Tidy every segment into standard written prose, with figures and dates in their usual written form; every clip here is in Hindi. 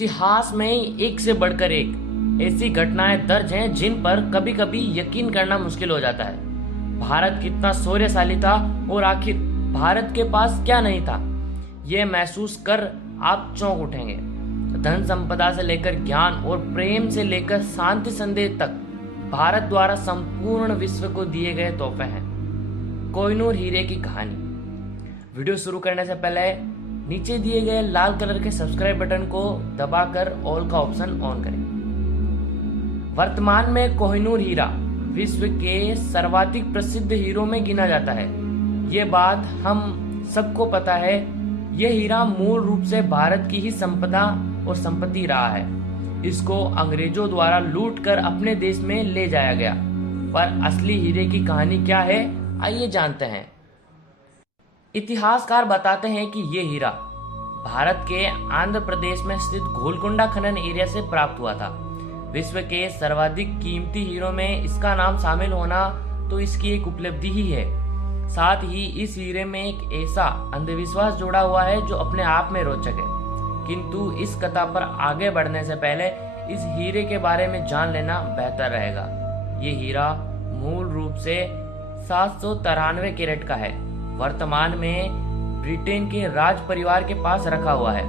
इतिहास में एक से बढ़कर एक ऐसी घटनाएं दर्ज हैं जिन पर कभी कभी यकीन करना मुश्किल हो जाता है। भारत कितना शौर्यशाली था और आखिर भारत के पास क्या नहीं था, ये महसूस कर आप चौंक उठेंगे। धन संपदा से लेकर ज्ञान और प्रेम से लेकर शांति संदेश तक भारत द्वारा संपूर्ण विश्व को दिए गए तोहफे हैं। कोहिनूर हीरे की कहानी। वीडियो शुरू करने से पहले नीचे दिए गए लाल कलर के सब्सक्राइब बटन को दबाकर ऑल का ऑप्शन ऑन करें। वर्तमान में कोहिनूर हीरा विश्व के सर्वाधिक प्रसिद्ध हीरों में गिना जाता है। ये बात हम सबको पता है। यह हीरा मूल रूप से भारत की ही संपदा और संपत्ति रहा है। इसको अंग्रेजों द्वारा लूटकर अपने देश में ले जाया गया। पर असली हीरे की कहानी क्या है, आइए जानते हैं। इतिहासकार बताते हैं कि ये हीरा भारत के आंध्र प्रदेश में स्थित गोलकुंडा खनन एरिया से प्राप्त हुआ था। विश्व के सर्वाधिक कीमती हीरों में इसका नाम शामिल होना तो इसकी एक उपलब्धि ही है। साथ ही इस हीरे में एक ऐसा अंधविश्वास जुड़ा हुआ है जो अपने आप में रोचक है। किंतु इस कथा पर आगे बढ़ने से पहले इस हीरे के बारे में जान लेना बेहतर रहेगा। ये हीरा मूल रूप से 793 कैरेट का है। वर्तमान में ब्रिटेन के राज परिवार के पास रखा हुआ है।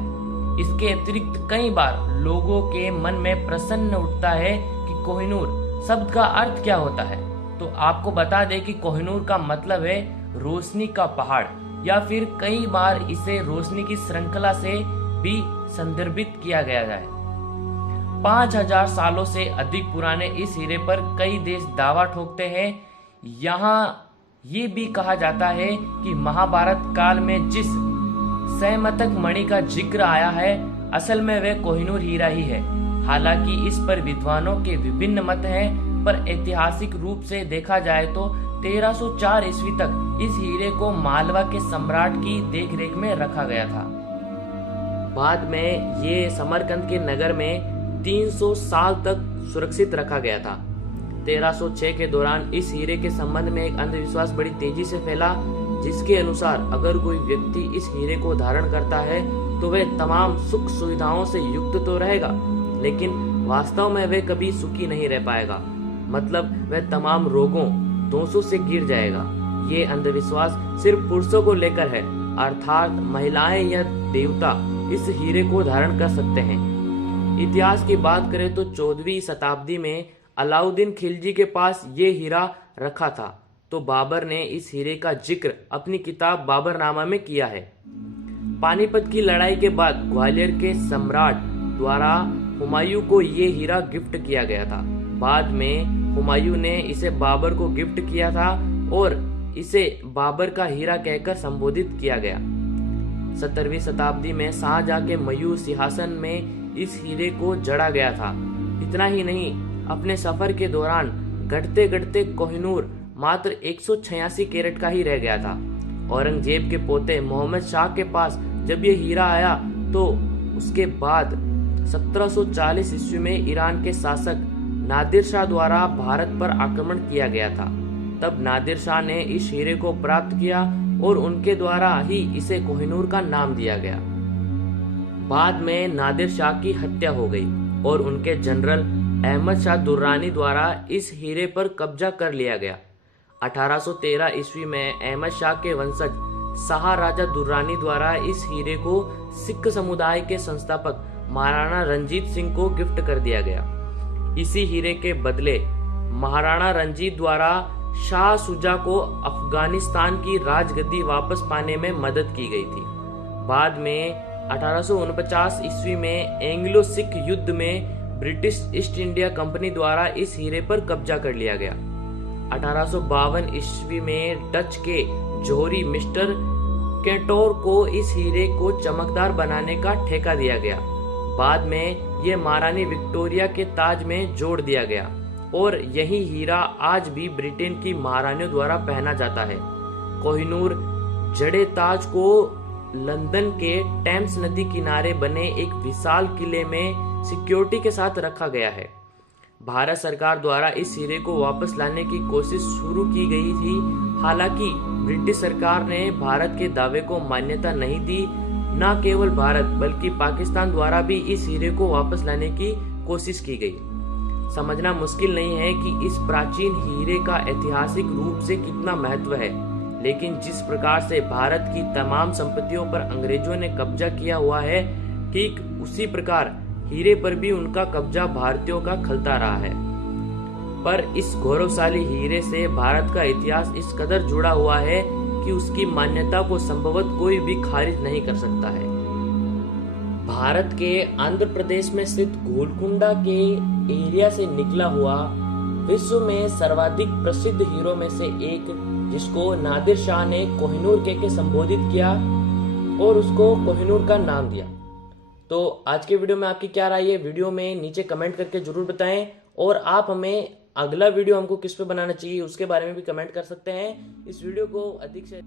इसके अतिरिक्त कई बार लोगों के मन में प्रश्न उठता है कि कोहिनूर शब्द का अर्थ क्या होता है। तो आपको बता दें कि कोहिनूर का मतलब है रोशनी का पहाड़, या फिर कई बार इसे रोशनी की श्रृंखला से भी संदर्भित किया गया है। 5000 सालों से अधिक पुराने इस हीरे पर कई देश दावा ठोकते हैं। यहाँ ये भी कहा जाता है कि महाभारत काल में जिस सहमतक मणि का जिक्र आया है, असल में वह कोहिनूर हीरा ही है। हालांकि इस पर विद्वानों के विभिन्न मत हैं, पर ऐतिहासिक रूप से देखा जाए तो 1304 ईस्वी तक इस हीरे को मालवा के सम्राट की देखरेख में रखा गया था। बाद में ये समरकंद के नगर में 300 साल तक सुरक्षित रखा गया था। 1306 के दौरान इस हीरे के संबंध में एक अंधविश्वास बड़ी तेजी से फैला, जिसके अनुसार अगर कोई व्यक्ति इस हीरे को धारण करता है तो वह तमाम सुख सुविधाओं से युक्त तो रहेगा, लेकिन वास्तव में वह कभी सुखी नहीं रह पाएगा। मतलब वह तमाम रोगों दोषों से गिर जाएगा। ये अंधविश्वास सिर्फ पुरुषों को लेकर है, अर्थात महिलाएं या देवता इस हीरे को धारण कर सकते हैं। इतिहास की बात करें तो 14वीं शताब्दी में अलाउद्दीन खिलजी के पास ये हीरा रखा था, तो बाबर ने इस हीरे का जिक्र अपनी किताब बाबरनामा में किया है। पानीपत की लड़ाई के बाद ग्वालियर के सम्राट द्वारा हुमायूं को ये हीरा गिफ्ट किया गया था। बाद में हुमायूं ने इसे बाबर को गिफ्ट किया था और इसे बाबर का हीरा कहकर संबोधित किया गया। 17वीं शताब्दी में शाहजहां के मयूर सिंहासन में इस हीरे को जड़ा गया था। इतना ही नहीं, अपने सफर के दौरान घटते घटते कोहिनूर मात्र 186 कैरेट का ही रह गया था। औरंगजेब के पोते मोहम्मद शाह के पास जब यह हीरा आया तो उसके बाद 1740 ईस्वी में ईरान के शासक नादिर शाह द्वारा भारत पर आक्रमण किया गया था। तब नादिर शाह ने इस हीरे को प्राप्त किया और उनके द्वारा ही इसे कोहिनूर का नाम दिया गया। बाद में नादिर शाह की हत्या हो गई और उनके जनरल अहमद शाह दुर्रानी द्वारा इस हीरे पर कब्जा कर लिया गया। 1813 ईस्वी में अहमद शाह के वंशज शाह राजा दुर्रानी द्वारा इस हीरे को सिख समुदाय के संस्थापक महाराणा रंजीत सिंह को गिफ्ट कर दिया गया। इसी हीरे के बदले महाराणा रंजीत द्वारा शाह शुजा को अफगानिस्तान की राजगद्दी वापस पाने में मदद की गई थी। बाद में 1849 ईस्वी में एंग्लो सिख युद्ध में ब्रिटिश ईस्ट इंडिया कंपनी द्वारा इस हीरे पर कब्जा कर लिया गया। 1852 ईस्वी में डच के जोहरी मिस्टर केटोर को इस हीरे को चमकदार बनाने का ठेका दिया गया। बाद में यह महारानी विक्टोरिया के ताज में जोड़ दिया गया और यही हीरा आज भी ब्रिटेन की महारानियों द्वारा पहना जाता है। कोहिनूर जड़े ताज को लंदन के टेम्स नदी किनारे बने एक विशाल किले में सिक्योरिटी के साथ रखा गया है। भारत सरकार द्वारा इस हीरे को वापस लाने की कोशिश शुरू की गई थी। हालांकि ब्रिटिश सरकार ने भारत के दावे को मान्यता नहीं दी। न केवल भारत बल्कि पाकिस्तान द्वारा भी इस हीरे को वापस लाने की कोशिश की गई। समझना मुश्किल नहीं है कि इस प्राचीन हीरे का ऐतिहासिक रूप से कितना महत्व है, लेकिन जिस प्रकार से भारत की तमाम संपत्तियों पर अंग्रेजों ने कब्जा किया हुआ है, ठीक उसी प्रकार हीरे पर भी उनका कब्जा भारतीयों का खलता रहा है। पर इस गौरवशाली हीरे से भारत का इतिहास इस कदर जुड़ा हुआ है कि उसकी मान्यता को संभवतः कोई भी खारिज नहीं कर सकता है। भारत के आंध्र प्रदेश में स्थित गोलकुंडा के एरिया से निकला हुआ विश्व में सर्वाधिक प्रसिद्ध हीरो में से एक, जिसको नादिर शाह ने कोहिनूर के संबोधित किया और उसको कोहिनूर का नाम दिया। तो आज के वीडियो में आपकी क्या राय है, वीडियो में नीचे कमेंट करके जरूर बताएं, और आप हमें अगला वीडियो हमको किस पे बनाना चाहिए उसके बारे में भी कमेंट कर सकते हैं। इस वीडियो को अधिक से